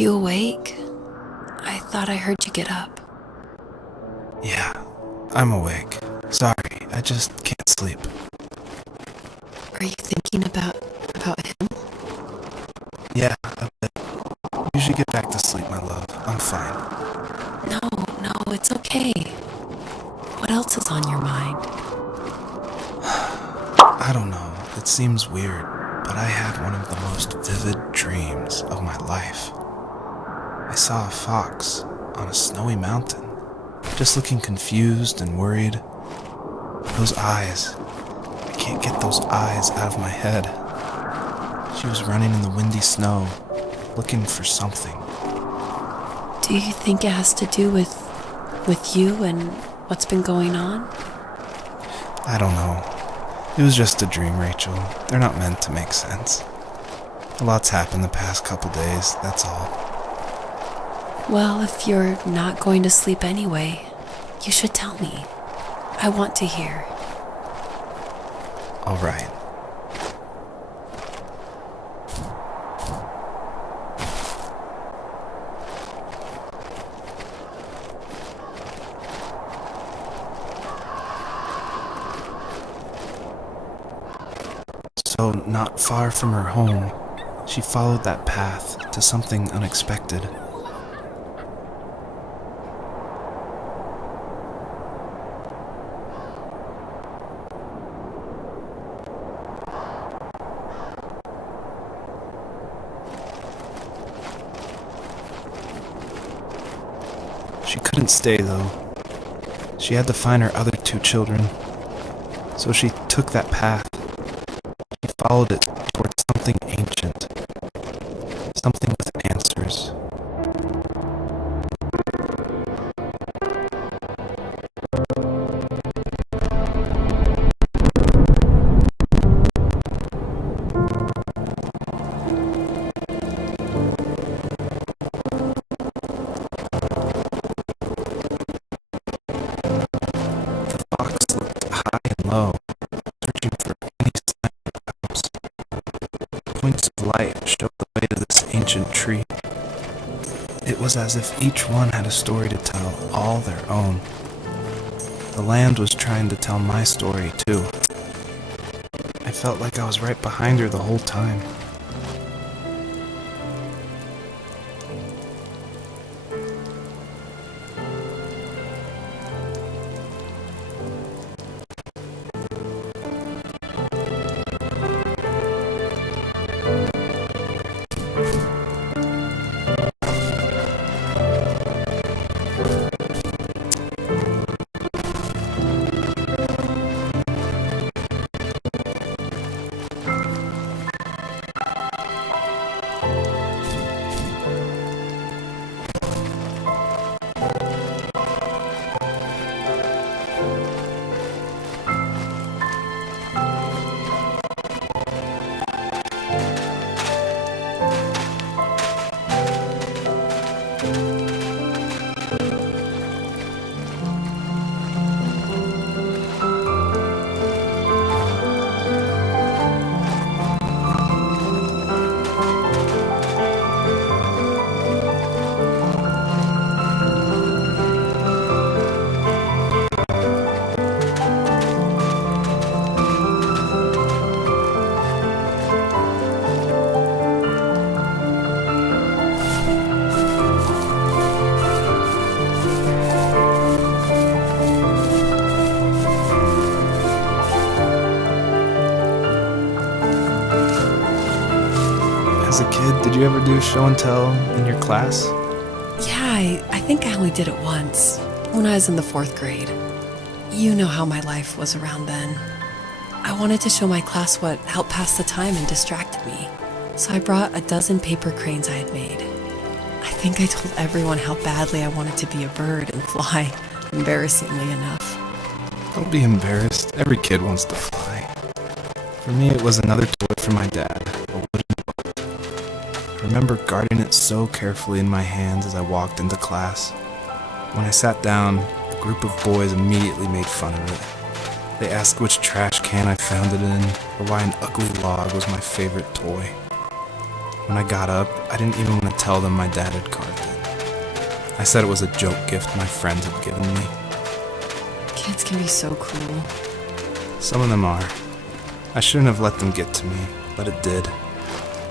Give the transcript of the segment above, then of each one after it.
you awake? I thought I heard you get up. Yeah, I'm awake. Sorry, I just can't sleep. Are you thinking about him? Yeah, a bit. You should get back to sleep, my love. I'm fine. No, it's okay. What else is on your mind? I don't know. It seems weird, but I had one of the most vivid dreams of my life. I saw a fox on a snowy mountain, just looking confused and worried. Those eyes. I can't get those eyes out of my head. She was running in the windy snow, looking for something. Do you think it has to do with you and what's been going on? I don't know. It was just a dream, Rachel. They're not meant to make sense. A lot's happened the past couple days, that's all. Well, if you're not going to sleep anyway, you should tell me. I want to hear. All right. So, not far from her home, she followed that path to something unexpected. She couldn't stay, though. She had to find her other two children. So she took that path. She followed it towards something ancient. Something with answers. The fox looked high and low, searching for any sign of the house. Points of light showed the way to this ancient tree. It was as if each one had a story to tell, all their own. The land was trying to tell my story, too. I felt like I was right behind her the whole time. As a kid, did you ever do show and tell in your class? Yeah, I think I only did it once, when I was in the 4th grade. You know how my life was around then. I wanted to show my class what helped pass the time and distracted me, so I brought a dozen paper cranes I had made. I think I told everyone how badly I wanted to be a bird and fly, embarrassingly enough. Don't be embarrassed. Every kid wants to fly. For me, it was another toy from my dad, a wooden boat. I remember guarding it so carefully in my hands as I walked into class. When I sat down, a group of boys immediately made fun of it. They asked which trash can I found it in, or why an ugly log was my favorite toy. When I got up, I didn't even want to tell them my dad had carved it. I said it was a joke gift my friends had given me. Kids can be so cruel. Some of them are. I shouldn't have let them get to me, but it did.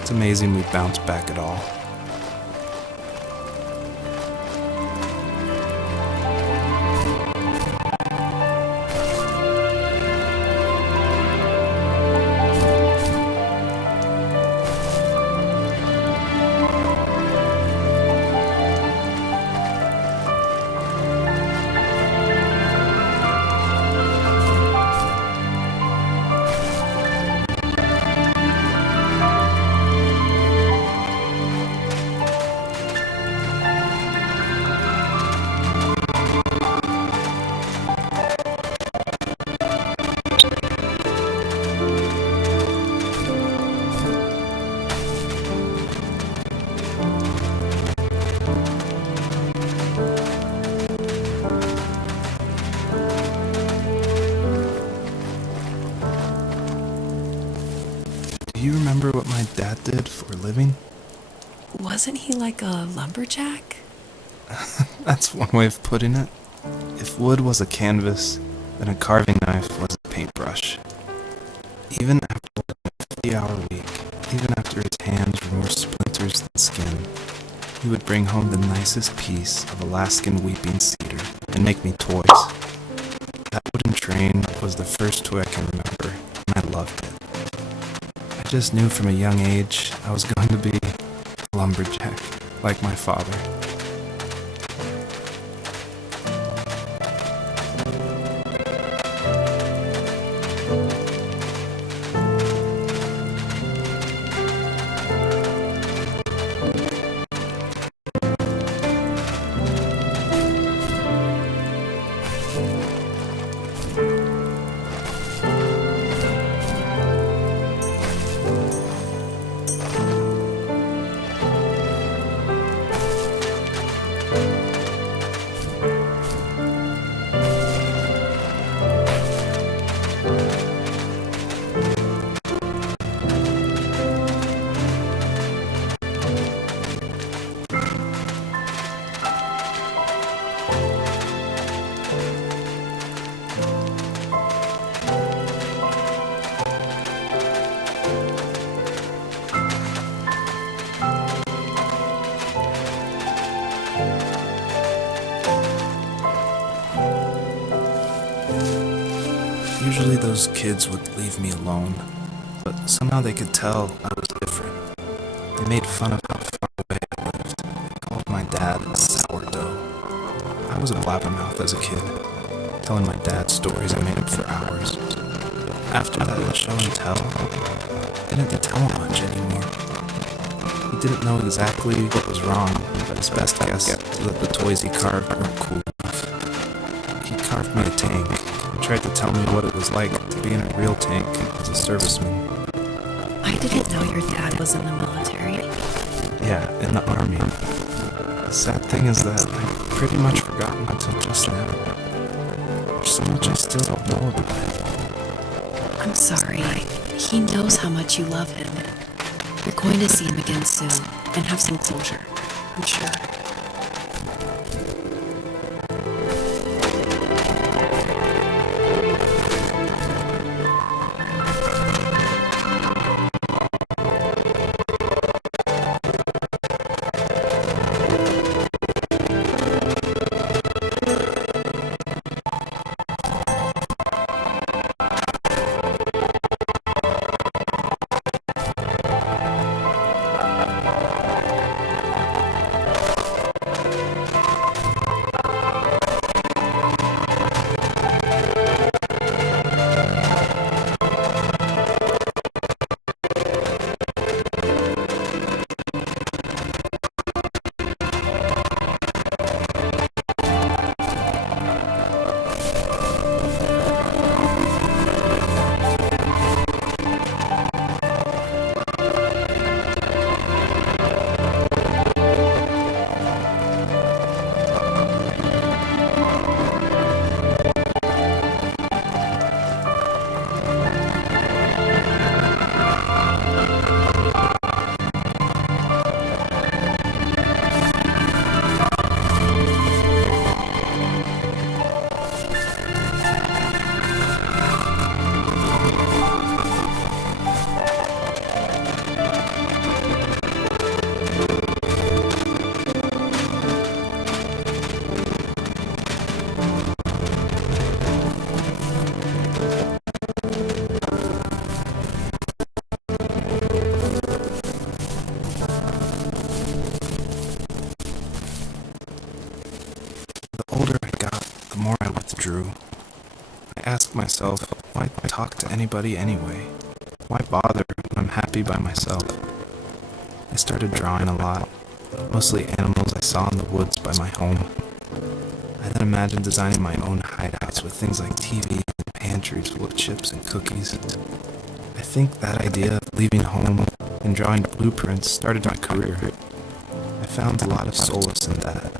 It's amazing we bounced back at all. Do you remember what my dad did for a living? Wasn't he like a lumberjack? That's one way of putting it. If wood was a canvas, then a carving knife was a paintbrush. Even after a 50-hour week, even after his hands were more splinters than skin, he would bring home the nicest piece of Alaskan weeping cedar and make me toys. That wooden train was the first toy I can remember, and I loved it. I just knew from a young age I was going to be a lumberjack, like my father. Usually those kids would leave me alone, but somehow they could tell I was different. They made fun of how far away I lived. They called my dad sourdough. I was a blabbermouth as a kid, telling my dad stories I made up for hours. After that show and tell, I didn't tell him much anymore. He didn't know exactly what was wrong, but his best guess was that the toys he carved weren't cool enough. He carved me a tank. He tried to tell me what it was like to be in a real tank as a serviceman. I didn't know your dad was in the military. Yeah, in the army. The sad thing is that I've pretty much forgotten until just now. There's so much I still don't know about it. I'm sorry. He knows how much you love him. You're going to see him again soon and have some closure, I'm sure. asked myself, why talk to anybody anyway? Why bother when I'm happy by myself? I started drawing a lot, mostly animals I saw in the woods by my home. I then imagined designing my own hideouts with things like TVs and pantries full of chips and cookies. I think that idea of leaving home and drawing blueprints started my career. I found a lot of solace in that.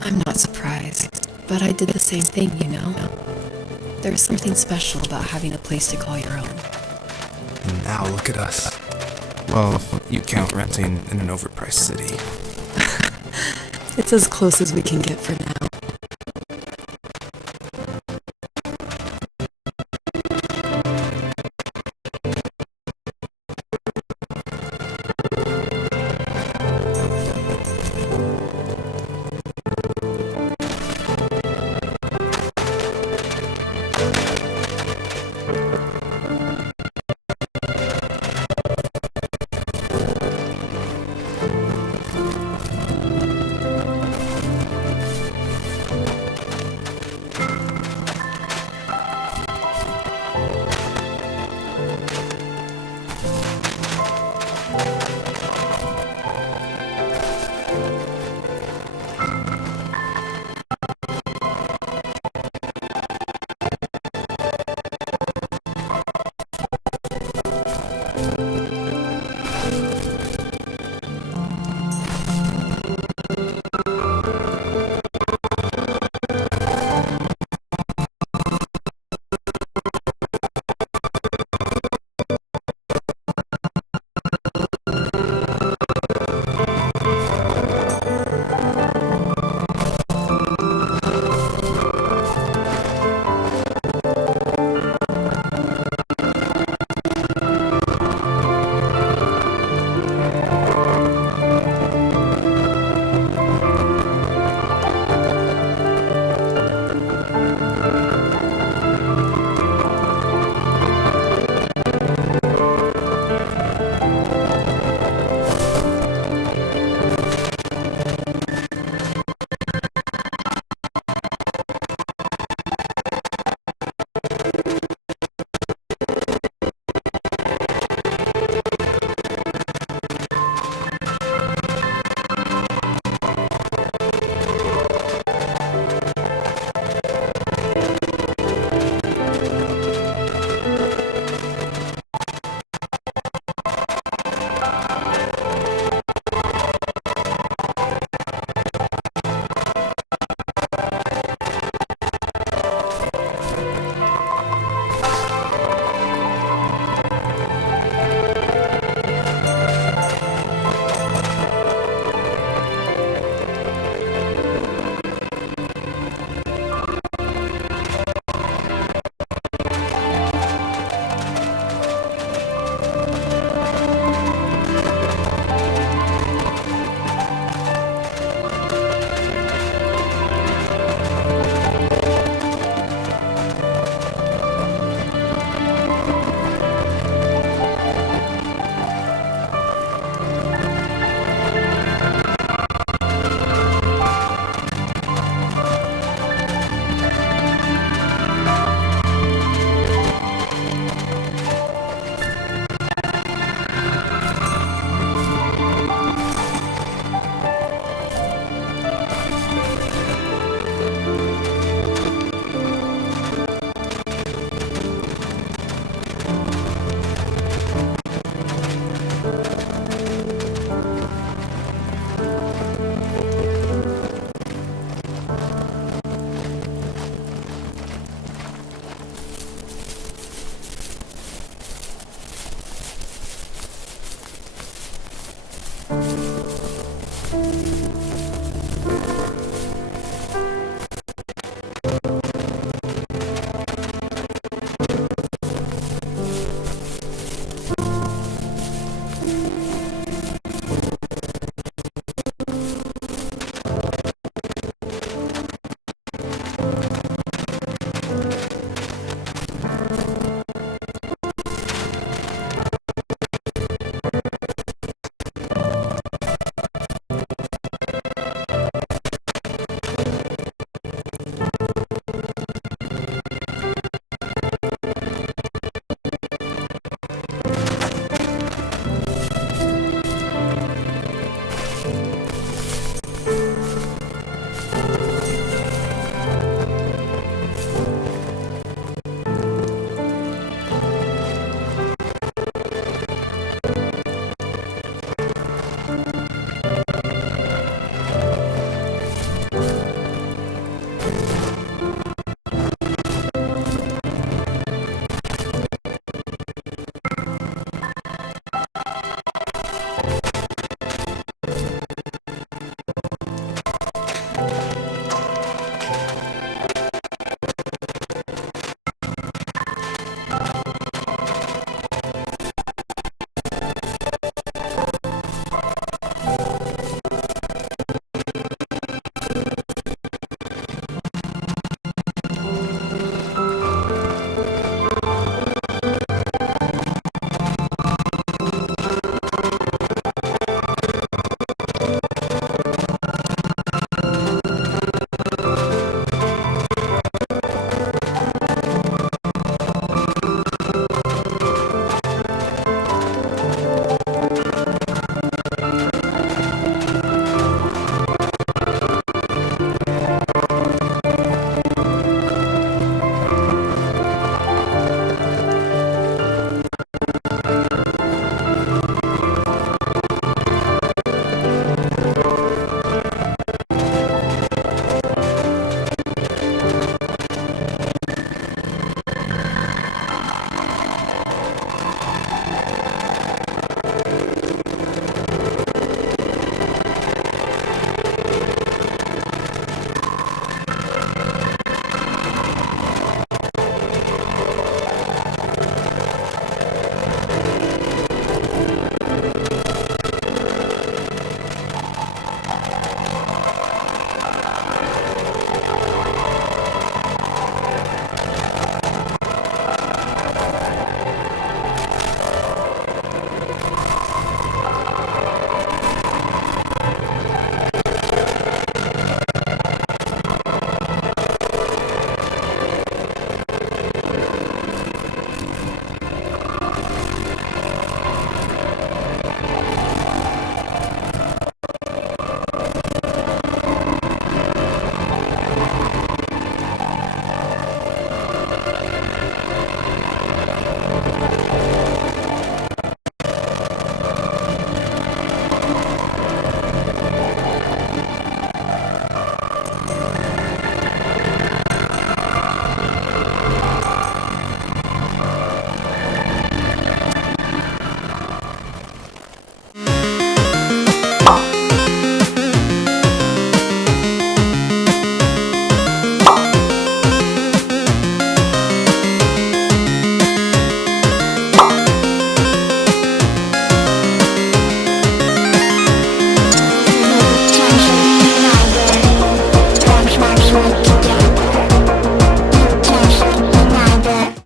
I'm not surprised, but I did the same thing, you know? There's something special about having a place to call your own. And now look at us. Well, you count renting in an overpriced city. It's as close as we can get for now.